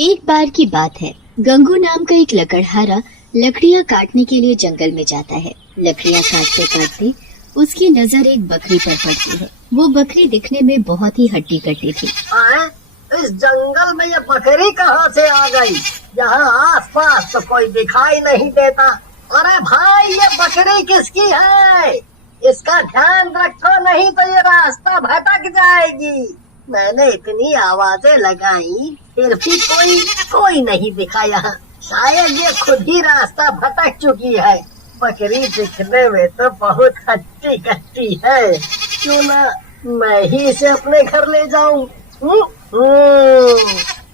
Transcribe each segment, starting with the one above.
एक बार की बात है, गंगू नाम का एक लकड़हारा लकड़ियाँ काटने के लिए जंगल में जाता है। लकड़ियाँ काटते काटते उसकी नजर एक बकरी पर पड़ती है। वो बकरी दिखने में बहुत ही हट्टी कट्टी थी। इस जंगल में ये बकरी कहाँ से आ गई? यहाँ आसपास तो कोई दिखाई नहीं देता। अरे भाई, ये बकरी किसकी है? इसका ध्यान रखो, नहीं तो ये रास्ता भटक जाएगी। मैंने इतनी आवाजें लगाई, फिर भी कोई नहीं दिखा यहाँ। शायद ये खुद ही रास्ता भटक चुकी है। बकरी दिखने में तो बहुत हट्टी कट्टी है, क्यों ना मैं ही इसे अपने घर ले जाऊं।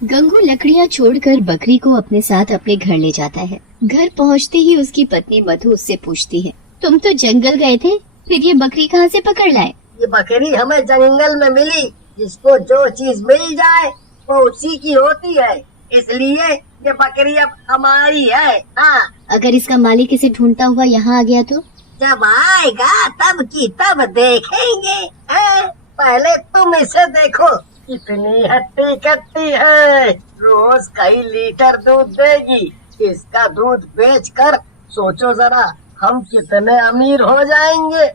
गंगू लकड़ियाँ छोड़कर बकरी को अपने साथ अपने घर ले जाता है। घर पहुँचते ही उसकी पत्नी मधु उससे पूछती है, तुम तो जंगल गए थे, फिर ये बकरी कहाँ से पकड़ लाए? ये बकरी हमें जंगल में मिली। जिसको जो चीज मिल जाए वो उसी की होती है, इसलिए ये बकरी अब हमारी है। हाँ, अगर इसका मालिक इसे ढूंढता हुआ यहाँ आ गया तो? जब आएगा तब की तब देखेंगे। पहले तुम इसे देखो, कितनी हट्टी कट्टी है। रोज कई लीटर दूध देगी। इसका दूध बेचकर सोचो जरा, हम कितने अमीर हो जाएंगे।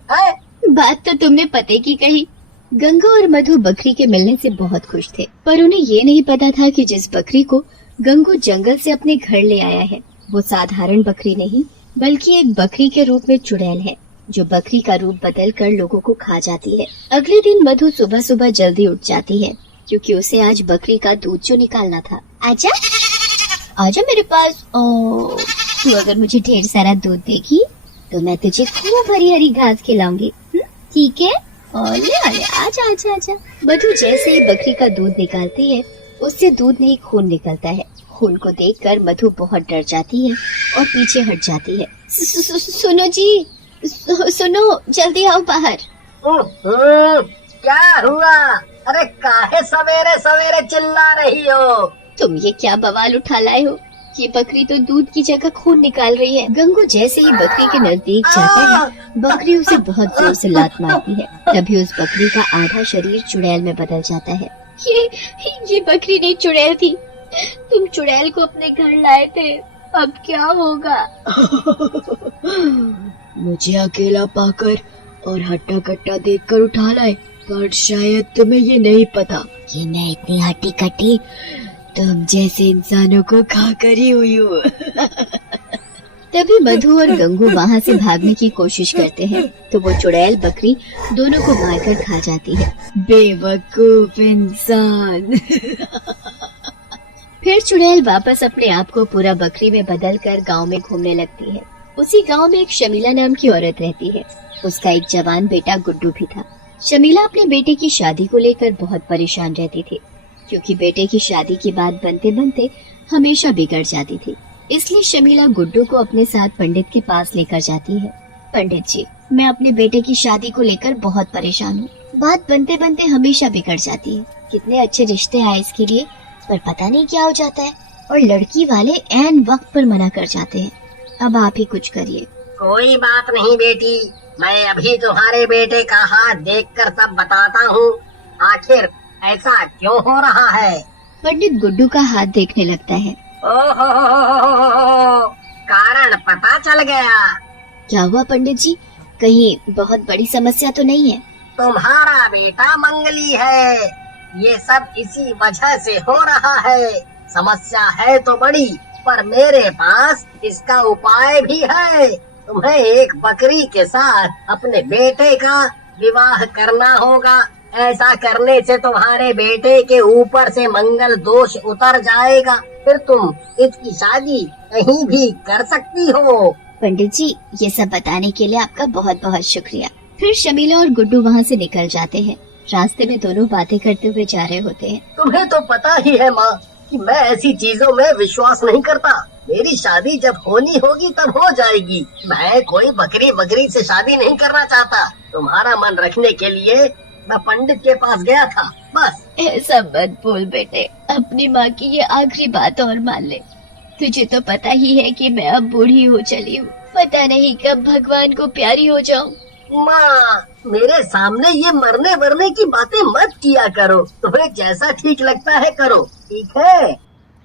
बात तो तुमने पते की कही। गंगा और मधु बकरी के मिलने से बहुत खुश थे, पर उन्हें ये नहीं पता था कि जिस बकरी को गंगू जंगल से अपने घर ले आया है, वो साधारण बकरी नहीं, बल्कि एक बकरी के रूप में चुड़ैल है, जो बकरी का रूप बदल कर लोगों को खा जाती है। अगले दिन मधु सुबह सुबह जल्दी उठ जाती है, क्योंकि उसे आज बकरी का दूध जो निकालना था। आजा आजा मेरे पास। तू अगर मुझे ढेर सारा दूध देगी तो मैं तुझे खूब हरी हरी घास खिलाऊंगी, ठीक है? ओले ओले, आजा आजा आजा। मधु जैसे ही बकरी का दूध निकालती है, उससे दूध नहीं खून निकलता है। खून को देखकर मधु बहुत डर जाती है और पीछे हट जाती है। सुनो जी, सुनो, जल्दी आओ बाहर। क्या हुआ? अरे काहे सवेरे सवेरे चिल्ला रही हो? तुम ये क्या बवाल उठा लाए हो? ये बकरी तो दूध की जगह खून निकाल रही है। गंगू जैसे ही बकरी के नजदीक जाता है, बकरी उसे बहुत जोर से लात मारती है। तभी उस बकरी का आधा शरीर चुड़ैल में बदल जाता है। ये बकरी नहीं, चुड़ैल थी। तुम चुड़ैल को अपने घर लाए थे, अब क्या होगा? मुझे अकेला पाकर और हट्टा कट्टा देखकर उठा लाए, पर शायद तुम्हें ये नहीं पता कि मैं इतनी हट्टी कट्टी तुम जैसे इंसानों को खाकर ही हुई हूँ। तभी मधु और गंगू वहाँ से भागने की कोशिश करते हैं, तो वो चुड़ैल बकरी दोनों को मारकर खा जाती है। बेवकूफ इंसान। फिर चुड़ैल वापस अपने आप को पूरा बकरी में बदल कर गाँव में घूमने लगती है। उसी गाँव में एक शमीला नाम की औरत रहती है। उसका एक जवान बेटा गुड्डू भी था। शमीला अपने बेटे की शादी को लेकर बहुत परेशान रहती थी, क्योंकि बेटे की शादी की बात बनते बनते हमेशा बिगड़ जाती थी। इसलिए शमीला गुड्डू को अपने साथ पंडित के पास लेकर जाती है। पंडित जी, मैं अपने बेटे की शादी को लेकर बहुत परेशान हूँ। बात बनते बनते हमेशा बिगड़ जाती है। कितने अच्छे रिश्ते आए इसके लिए, पर पता नहीं क्या हो जाता है, और लड़की वाले ऐन वक्त पर मना कर जाते हैं। अब आप ही कुछ करिए। कोई बात नहीं बेटी, मैं अभी तुम्हारे बेटे का हाथ देखकर सब बताता हूँ। आखिर ऐसा क्यों हो रहा है? पंडित गुड्डू का हाथ देखने लगता है। ओहो, कारण पता चल गया। क्या हुआ पंडित जी? कहीं बहुत बड़ी समस्या तो नहीं है? तुम्हारा बेटा मंगली है। ये सब इसी वजह से हो रहा है। समस्या है तो बड़ी, पर मेरे पास इसका उपाय भी है। तुम्हें एक बकरी के साथ अपने बेटे का विवाह करना होगा। ऐसा करने से तुम्हारे बेटे के ऊपर से मंगल दोष उतर जाएगा। फिर तुम इसकी शादी कहीं भी कर सकती हो। पंडित जी, ये सब बताने के लिए आपका बहुत बहुत शुक्रिया। फिर शमीला और गुड्डू वहाँ से निकल जाते हैं। रास्ते में दोनों बातें करते हुए जा रहे होते हैं। तुम्हें तो पता ही है माँ कि मैं ऐसी चीजों में विश्वास नहीं करता। मेरी शादी जब होनी होगी तब हो जाएगी। मैं कोई बकरी से शादी नहीं करना चाहता। तुम्हारा मन रखने के लिए मैं पंडित के पास गया था, बस। ऐसा मत बोल बेटे, अपनी माँ की ये आखिरी बात और मान ले। तुझे तो पता ही है कि मैं अब बूढ़ी हो चली हूँ। पता नहीं कब भगवान को प्यारी हो जाऊँ। माँ, मेरे सामने ये मरने वरने की बातें मत किया करो। तुम्हें जैसा ठीक लगता है करो, ठीक है?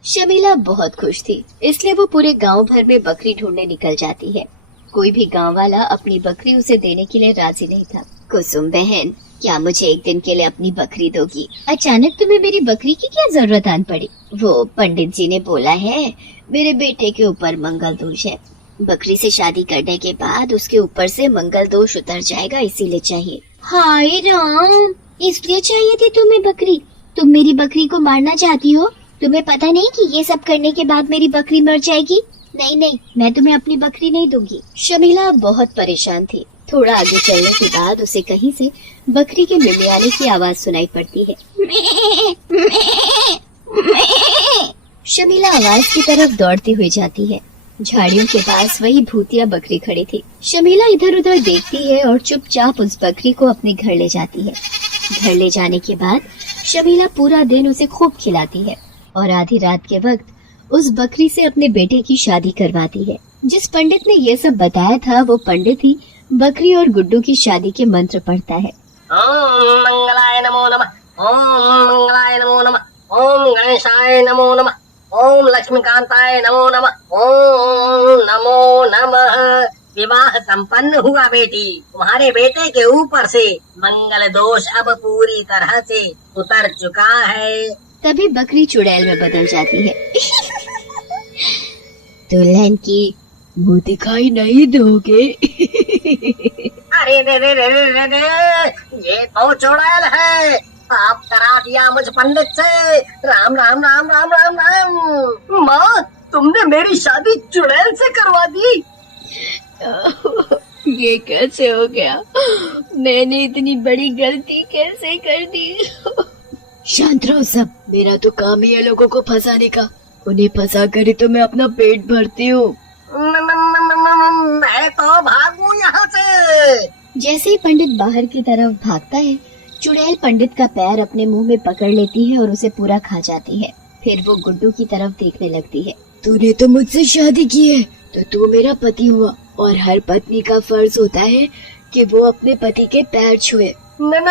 शमीला बहुत खुश थी, इसलिए वो पूरे गांव भर में बकरी ढूंढने निकल जाती है। कोई भी गांव वाला अपनी बकरी उसे देने के लिए राजी नहीं था। कुसुम बहन, क्या मुझे एक दिन के लिए अपनी बकरी दोगी? अचानक तुम्हें मेरी बकरी की क्या जरूरत आन पड़ी? वो पंडित जी ने बोला है मेरे बेटे के ऊपर मंगल दोष है। बकरी से शादी करने के बाद उसके ऊपर से मंगल दोष उतर जाएगा, इसीलिए चाहिए। हाय राम, इसलिए चाहिए थी तुम्हें बकरी? तुम मेरी बकरी को मारना चाहती हो? तुम्हें पता नहीं कि ये सब करने के बाद मेरी बकरी मर जाएगी? नहीं नहीं, मैं तुम्हें अपनी बकरी नहीं दूंगी। शमीला बहुत परेशान थी। थोड़ा आगे चलने के बाद उसे कहीं से बकरी के मिमियाने की आवाज सुनाई पड़ती है। शमीला आवाज की तरफ दौड़ती हुई जाती है। झाड़ियों के पास वही भूतिया बकरी खड़ी थी। शमीला इधर उधर देखती है और चुपचाप उस बकरी को अपने घर ले जाती है। घर ले जाने के बाद शमीला पूरा दिन उसे खूब खिलाती है और आधी रात के वक्त उस बकरी से अपने बेटे की शादी करवाती है। जिस पंडित ने ये सब बताया था वो पंडित ही बकरी और गुड्डू की शादी के मंत्र पढ़ता है। ओम मंगलाय नमो नमः, ओम मंगलाय नमो नमः, ओम गणेशाय नमो नमः, ओम लक्ष्मीकांताय नमो नमः, ओम नमो नमः। विवाह संपन्न हुआ बेटी। तुम्हारे बेटे के ऊपर से मंगल दोष अब पूरी तरह से उतर चुका है। तभी बकरी चुड़ैल में बदल जाती है। दुल्हन की मुँह दिखाई नहीं दोगे? अरे रे रे रे रे रे रे, ये तो चुड़ैल है। आप करा दिया मुझ पंडित से। राम राम राम राम राम राम। माँ, तुमने मेरी शादी चुड़ैल से करवा दी। ये कैसे हो गया? मैंने इतनी बड़ी गलती कैसे कर दी? शांत रहो सब, मेरा तो काम ही है लोगों को फंसाने का। उन्हें फंसा कर तो मैं अपना पेट भरती हूँ। मैं तो भागू यहाँ से। जैसे ही पंडित बाहर की तरफ भागता है, चुड़ैल पंडित का पैर अपने मुंह में पकड़ लेती है और उसे पूरा खा जाती है। फिर वो गुड्डू की तरफ देखने लगती है। तूने तो मुझसे शादी की है तो तू मेरा पति हुआ और हर पत्नी का फर्ज होता है कि वो अपने पति के पैर छुए। नहीं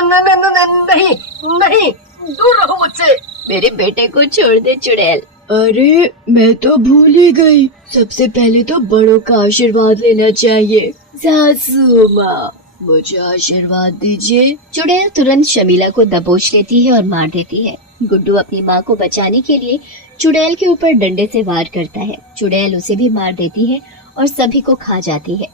नहीं, दूर रहो मुझसे। मेरे बेटे को छोड़ दे चुड़ैल। अरे मैं तो भूल ही गई, सबसे पहले तो बड़ों का आशीर्वाद लेना चाहिए। सासू माँ, मुझे आशीर्वाद दीजिए। चुड़ैल तुरंत शमीला को दबोच लेती है और मार देती है। गुड्डू अपनी माँ को बचाने के लिए चुड़ैल के ऊपर डंडे से वार करता है। चुड़ैल उसे भी मार देती है और सभी को खा जाती है।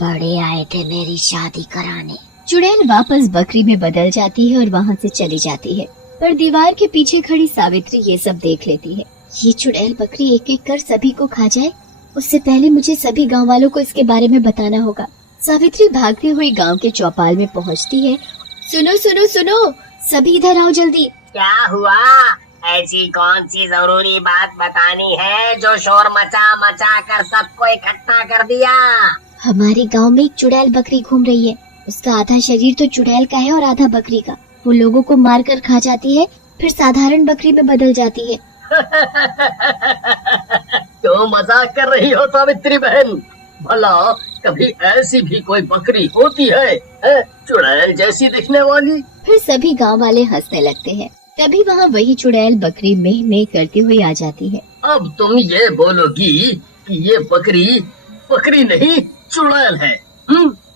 बड़े आए थे मेरी शादी कराने। चुड़ैल वापस बकरी में बदल जाती है और वहाँ से चली जाती है। पर दीवार के पीछे खड़ी सावित्री ये सब देख लेती है। ये चुड़ैल बकरी एक एक कर सभी को खा जाए, उससे पहले मुझे सभी गांव वालों को इसके बारे में बताना होगा। सावित्री भागते हुए गांव के चौपाल में पहुंचती है। सुनो सुनो सुनो, सभी इधर आओ जल्दी। क्या हुआ? ऐसी कौन सी जरूरी बात बतानी है जो शोर मचा मचा कर सबको इकट्ठा कर दिया? हमारे गांव में एक चुड़ैल बकरी घूम रही है। उसका आधा शरीर तो चुड़ैल का है और आधा बकरी का। वो लोगों को मार कर खा जाती है, फिर साधारण बकरी में बदल जाती है। क्यों मजाक कर रही हो सावित्री बहन? भला कभी ऐसी भी कोई बकरी होती है, चुड़ैल जैसी दिखने वाली? फिर सभी गांव वाले हंसने लगते हैं। तभी वहाँ वही चुड़ैल बकरी मेह मेह करती हुई आ जाती है। अब तुम ये बोलोगी कि ये बकरी बकरी नहीं चुड़ैल है?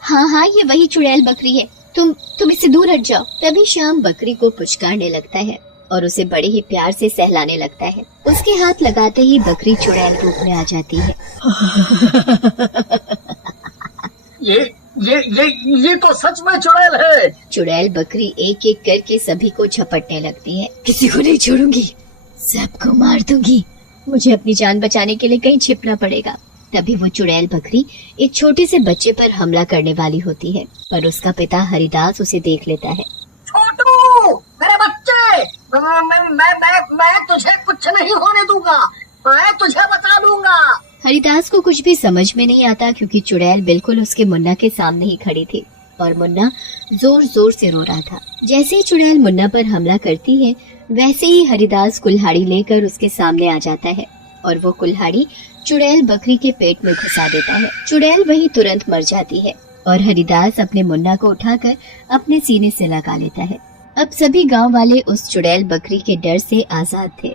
हाँ हाँ, ये वही चुड़ैल बकरी है। तुम इससे दूर हट जाओ। तभी शाम बकरी को पुचकारने लगता है और उसे बड़े ही प्यार से सहलाने लगता है। उसके हाथ लगाते ही बकरी चुड़ैल रूप में आ जाती है। ये तो सच में चुड़ैल है। चुड़ैल बकरी एक एक करके सभी को झपटने लगती है। किसी को नहीं छोड़ूंगी, सबको मार दूंगी। मुझे अपनी जान बचाने के लिए कहीं छिपना पड़ेगा। तभी वो चुड़ैल बकरी एक छोटे से बच्चे पर हमला करने वाली होती है, पर उसका पिता हरिदास उसे देख लेता है। छोटू, मेरे बच्चे, मैं तुझे कुछ नहीं होने दूंगा। मैं तुझे बचा लूंगा। हरिदास को कुछ भी समझ में नहीं आता, क्योंकि चुड़ैल बिल्कुल उसके मुन्ना के सामने ही खड़ी थी और मुन्ना जोर जोर से रो रहा था। जैसे ही चुड़ैल मुन्ना पर हमला करती है, वैसे ही हरिदास कुल्हाड़ी लेकर उसके सामने आ जाता है और वो कुल्हाड़ी चुड़ैल बकरी के पेट में घुसा देता है। चुड़ैल वही तुरंत मर जाती है और हरिदास अपने मुन्ना को उठाकर अपने सीने से लगा लेता है। अब सभी गांव वाले उस चुड़ैल बकरी के डर से आजाद थे।